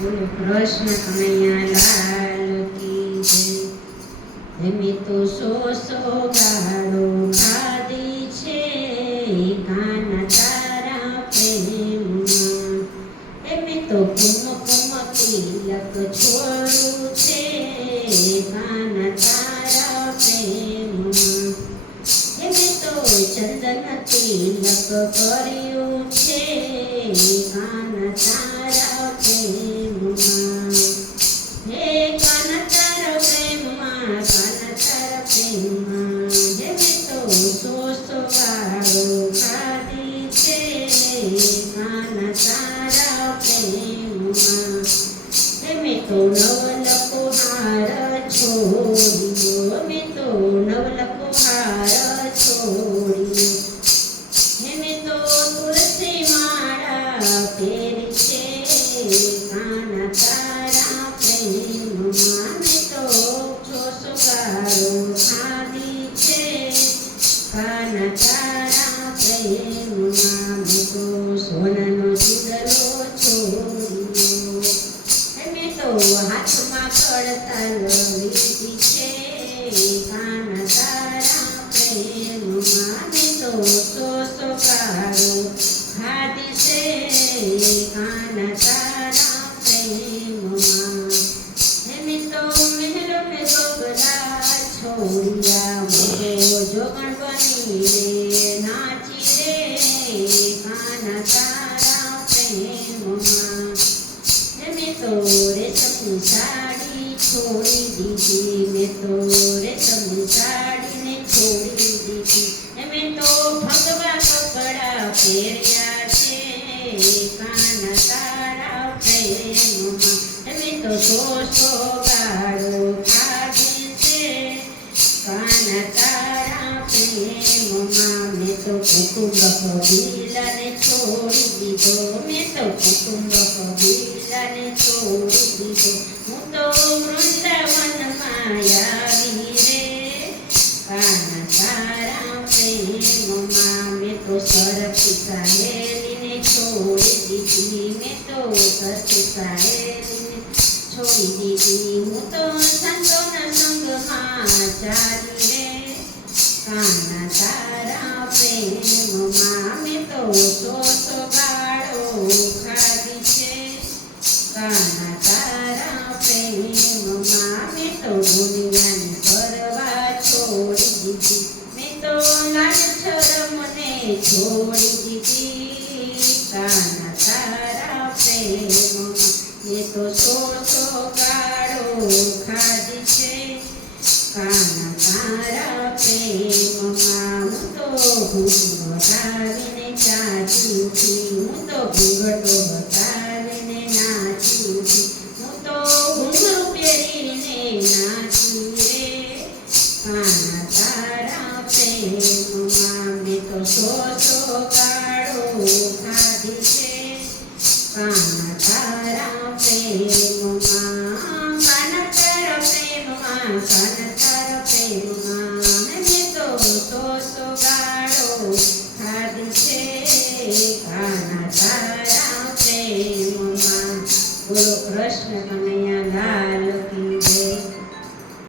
બોલો કૃષ્ણ કનૈયા લાલ કી જય. મેં તો સો ગાળો ખાધી છે કાના તારા પ્રેમમાં. મેં તો કુમ તિલક છોડ્યું છે કાના તારા પ્રેમમાં. મેં તો ચંદન તિલક કર્યું છે કાના તારા પ્રેમમાં. હે કાના તારા પ્રેમમાં, કાના તારા પ્રેમમાં. મેં તો સો ગાળો ખાધી છે કાના તારા પ્રેમમાં. મેં તો નવલખો હાર છોડ્યો, મેં તો નવલખો હાર છોડ્યો. મેં તો તુલસી માળા પહેરી છે કાના તારા પ્રેમમાં. મેં તો સો ગાળો ખાધી છે કાના તારા પ્રેમમાં. મેં તો સોનાનો ચૂડલો છોડ્યો, મેં તો હાથમાં કડતાલ લીધી છે કાના તારા પ્રેમમાં. મેં તો સો ગાળો ખાધી છે કાના તારા પ્રેમમાં. મેં તો મહેલો ને ગોગલા છોડ્યા, મોટો જોગણ બની નાચી રે કાના તારા પ્રેમમાં. મેં તો રેશમની સાડી છોડી દીધી, મેં તો રેશમની સાડીને છોડી દીધી. મેં તો ભગવા કપડા પહેર્યા છે કાના તારા પ્રેમમાં. મેં તો સો ગાળો ખાધી છે કાના તારા પ્રેમમાં. મેં તો કુટુંબ કબીલાને છોડી દીધો, મેં તો કુટુંબ કબીલાને છોડી દીધો. હું તો વૃંદાવનમાં આવી રે કાના તારા પ્રેમમાં. મેં તો સરખી સહેલીને છોડી દીધી, મેં તો સરખી સહેલીને છોડી દીધી. હું તો સંતોના સંગમાં ચાલી રે કાના તારા પ્રેમમાં. મેં તો સો ગાળો ખાધી છે કાના તારા પ્રેમમાં. મેં તો દુનિયાને ફરવા છોડી દીધી, મેં તો લાજ શરમને છોડી દીધી કાના તારા પ્રેમમાં. મેં તો સો ગાળો ખાધી છે કાના તારા પ્રેમમાં. હું તો ઘૂંઘટ હટાવીને ચાલી ઉઠી, હું તો ઘૂંઘટો હટાવી